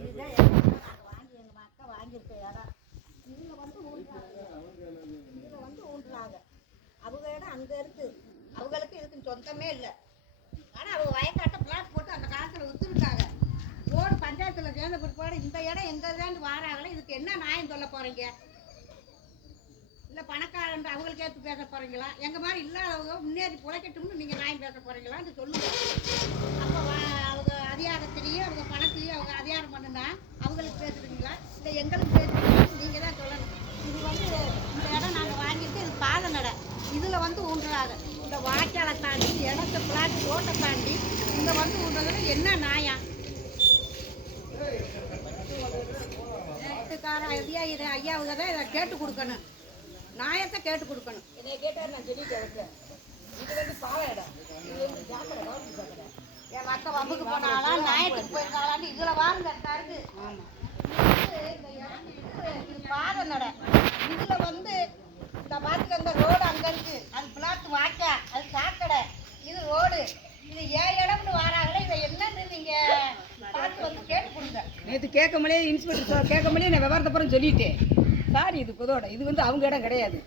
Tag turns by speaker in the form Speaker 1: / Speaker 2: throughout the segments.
Speaker 1: இதுதான் எங்கள் நாங்க வாங்கி எங்கள் அக்கா வாங்கியிருக்க இடம் இதுல வந்து ஊன்றாங்க இதுல வந்து ஊன்றாங்க அவங்க இடம் அங்கே இருக்குது அவங்களுக்கு இதுக்கு சொந்தமே இல்லை ஆனால் அவங்க வயக்காட்டை பிளாட் போட்டு அந்த காலத்தில் விற்றுருக்காங்க ரோடு பஞ்சாயத்தில் சேர்ந்த பிற்பாடு இந்த இடம் எங்க தான் வாராங்களே இதுக்கு என்ன நியாயம் சொல்ல போகிறீங்க இல்லை பணக்காரன் அவங்களுக்கு ஏத்து பேச போகிறீங்களா எங்கள் மாதிரி இல்லாதவங்க முன்னேறி பிழைக்கட்டும்னு நீங்கள் நியாயம் பேச போகிறீங்களான்னு சொல்லுங்க அப்ப வா- அவங்க அதிகாரத்திலேயே அவங்க பணத்திலேயே அவங்க அதிகாரம் பண்ணுனா அவங்களுக்கு பேசுறீங்களா இல்ல எங்களுக்கு பேசுறீங்களா நீங்க தான் சொல்லணும் இது வந்து இந்த இடம் நாங்க வாங்கிட்டு இது பாதை நடை இதுல வந்து ஊன்றாங்க இந்த வாய்க்காலை தாண்டி இடத்த பிளாட் ரோட்டை தாண்டி இங்க வந்து ஊன்றதுல என்ன வீட்டுக்கார ஐயா இது ஐயாவுக்கு தான் இதை கேட்டு கொடுக்கணும். நியாயத்தை கேட்டு கொடுக்கணும்.
Speaker 2: என்னைய கேட்டார் நான் சொல்லிட்டேன். இது வந்து பாவ இடம் இது வந்து சாக்கடை கவர்மெண்ட் சாக்கடை
Speaker 1: என் மக்க வம்புக்கு போனாலா நியாயத்துக்கு போயிருக்காளான்னு இதுல வாருங்க இருக்கு இது வந்து இந்த இடம் இது இது பாதை நடை இதுல வந்து இந்த பாத்துக்கங்க ரோடு அங்க இருக்கு அது பிளாட் வாய்க்கா அது சாக்கடை இது ரோடு இது ஏன் இடம்னு வராங்களே இதை என்னன்னு நீங்க பார்த்து வந்து கேட்டு கொடுங்க
Speaker 2: நேற்று கேட்கமலே இன்ஸ்பெக்டர் கேட்கமலே நான் விவரத்தை அப்புறம் சொல்லிட்டேன். சாரி இது புதோட இது வந்து அவங்க இடம் கிடையாது.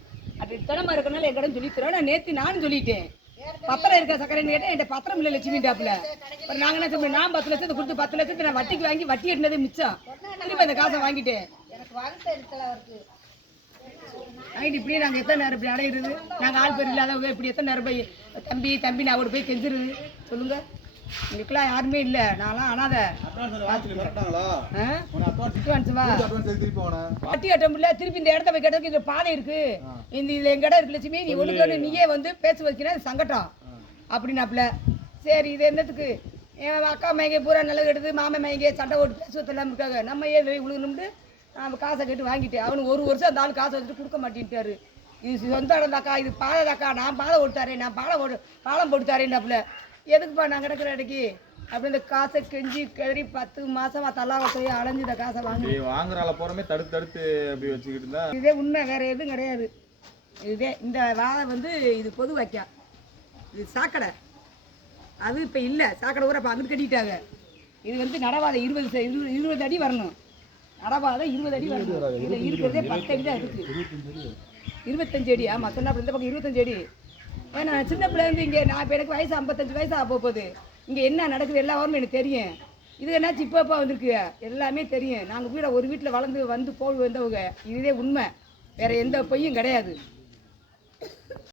Speaker 2: அது தினமா இருக்கனால எங்க இடம் சொல்லித்தரோம் நான் நேற்று நானும் சொல்லிட்டேன். பத்திரம் இருக்க சக்கரைன்னு கேட்டேன். என்கிட்ட பத்திரம் இல்லை லட்சுமி டாப்ல அப்புறம் நாங்க என்ன சொல்றோம் நான் பத்து லட்சத்தை கொடுத்து பத்து லட்சத்தை நான் வட்டிக்கு வாங்கி வட்டி எட்டினதே மிச்சம். திரும்ப அந்த காசை வாங்கிட்டேன். நைட் இப்படியே நாங்கள் எத்தனை நேரம் இப்படி அடையிறது நாங்கள் ஆள் பேர் இல்லாதவங்க இப்படி எத்தனை நேரம் போய் தம்பி தம்பி நான் போய் கெஞ்சிருது சொல்லுங்க. எங்களுக்கெல்லாம் யாருமே இல்லை. நான்லாம் அனாதை. வட்டி கட்ட முடியல. திருப்பி இந்த இடத்த போய் கேட்டதுக்கு இந்த பாதை இருக்கு. இந்த இதுல எங்க இடம் இருக்கு லட்சுமி. நீ ஒண்ணு நீயே வந்து பேச்சு வைக்கிற சங்கடம். அப்படின்னாப்புல. சரி இது என்னத்துக்கு? என் அக்கா மைங்க பூரா நல்லது எடுத்து மாமன் மைங்க சண்டை ஓட்டு பேசுவதெல்லாம் இருக்காங்க. நம்ம ஏன் விழுகணும்னு நம்ம காசை கேட்டு வாங்கிட்டேன். அவனுக்கு ஒரு வருஷம் அந்த ஆள் காசை வச்சுட்டு கொடுக்க மாட்டேன்ட்டாரு. இது சொந்த இடம் தாக்கா இது பாதை தாக்கா. நான் பாதை ஓட்டு தரேன் நான் பாலம் ஓட்டு பாலம் போட்டு தரேன்னாப்புல எதுக்குப்பா நான் கிடக்குற இடைக்கு அப்படி இந்த காசை கெஞ்சி கிளறி பத்து மாசமா தலாவை போய் அலைஞ்சு இந்த காசை வாங்கி.
Speaker 3: வாங்குறால போறமே தடுத்து தடுத்து அப்படி வச்சுக்கிட்டு இருந்தா?
Speaker 2: இதே உண்மை வேற எதுவும் கிடையாது. இதே இந்த வாழை வந்து இது பொது வைக்கா இது சாக்கடை. அது இப்போ இல்லை. சாக்கடை ஊரை இப்போ அங்கிட்டு கட்டிட்டாங்க. இது வந்து நடவாதை இருபது இருபது இருபது அடி வரணும். நடவாதை இருபது அடி வரணும். இதில் இருக்கிறதே பத்து அடி தான் இருக்குது இருபத்தஞ்சு அடி. ஆமாம் சொன்னா இந்த பக்கம் இருபத்தஞ்சு அடி. நான் சின்ன பிள்ளைலேருந்து இங்கே நான் இப்போ எனக்கு வயசு ஐம்பத்தஞ்சு வயசு ஆக போகுது. இங்கே என்ன நடக்குது எல்லா வாரமும் எனக்கு தெரியும். இது என்னாச்சு இப்போ இப்போ வந்திருக்கு எல்லாமே தெரியும். நாங்கள் வீட ஒரு வீட்டில் வளர்ந்து வந்து போல் வந்தவங்க. இதுவே உண்மை. வேறு எந்த பொய்யும் கிடையாது.